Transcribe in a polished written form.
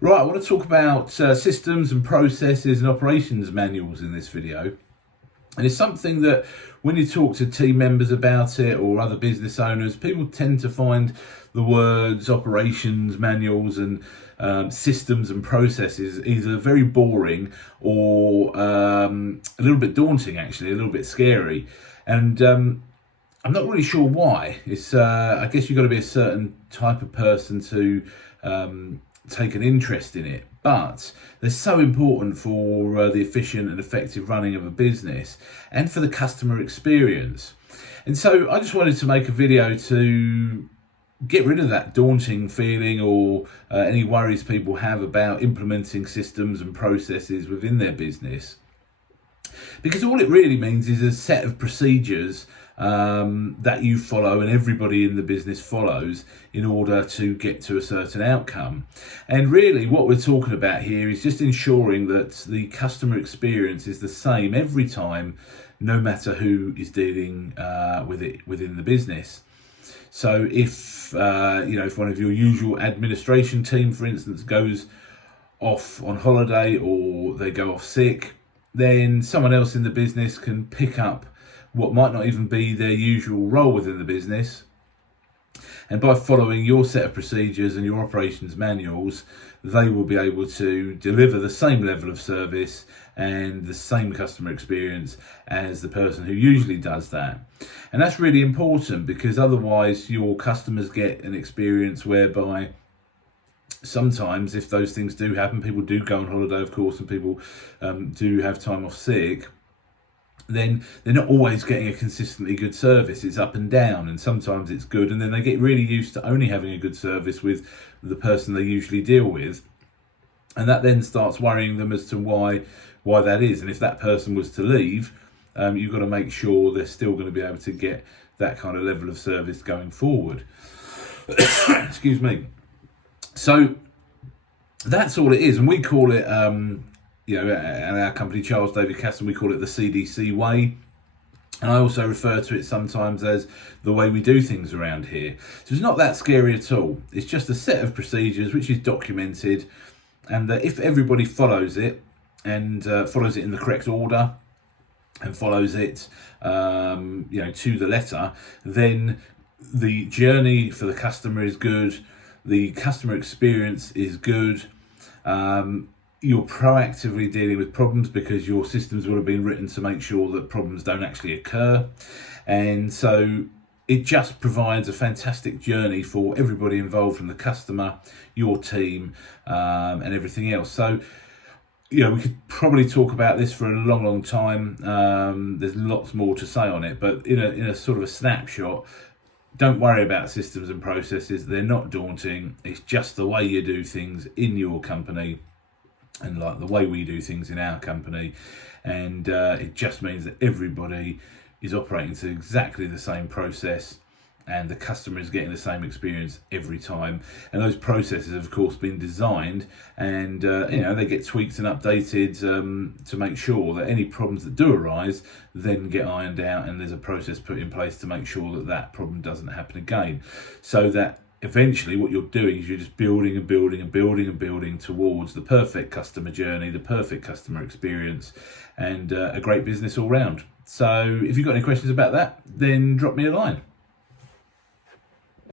Right, I want to talk about systems and processes and operations manuals in this video. And it's something that when you talk to team members about it or other business owners, people tend to find the words operations manuals and systems and processes either very boring or a little bit daunting, actually, a little bit scary. And I'm not really sure why. It's I guess you've got to be a certain type of person to take an interest in it, but they're so important for the efficient and effective running of a business and for the customer experience. And so I just wanted to make a video to get rid of that daunting feeling or any worries people have about implementing systems and processes within their business. Because all it really means is a set of procedures that you follow and everybody in the business follows in order to get to a certain outcome. And really what we're talking about here is just ensuring that the customer experience is the same every time, no matter who is dealing with it within the business. So if one of your usual administration team, for instance, goes off on holiday or they go off sick, then someone else in the business can pick up what might not even be their usual role within the business. And by following your set of procedures and your operations manuals, they will be able to deliver the same level of service and the same customer experience as the person who usually does that. And that's really important, because otherwise your customers get an experience whereby sometimes, if those things do happen, people do go on holiday, of course, and people do have time off sick, then they're not always getting a consistently good service. It's up and down, and sometimes it's good, and then they get really used to only having a good service with the person they usually deal with, and that then starts worrying them as to why that is. And if that person was to leave, you've got to make sure they're still going to be able to get that kind of level of service going forward. Excuse me. So that's all it is, and we call it at our company, Charles David Caston, we call it the CDC way. And I also refer to it sometimes as the way we do things around here. So it's not that scary at all. It's just a set of procedures which is documented, and that if everybody follows it and follows it in the correct order and follows it to the letter, then the journey for the customer is good, the customer experience is good. You're proactively dealing with problems because your systems will have been written to make sure that problems don't actually occur. And so it just provides a fantastic journey for everybody involved, from the customer, your team, and everything else. So, we could probably talk about this for a long, long time. There's lots more to say on it, but in a sort of a snapshot, don't worry about systems and processes. They're not daunting. It's just the way you do things in your company, and like the way we do things in our company. And it just means that everybody is operating to exactly the same process, and the customer is getting the same experience every time. And those processes have, of course, been designed, and they get tweaked and updated to make sure that any problems that do arise then get ironed out, and there's a process put in place to make sure that that problem doesn't happen again. So that eventually what you're doing is you're just building and building and building and building towards the perfect customer journey, the perfect customer experience, and a great business all round. So if you've got any questions about that, then drop me a line.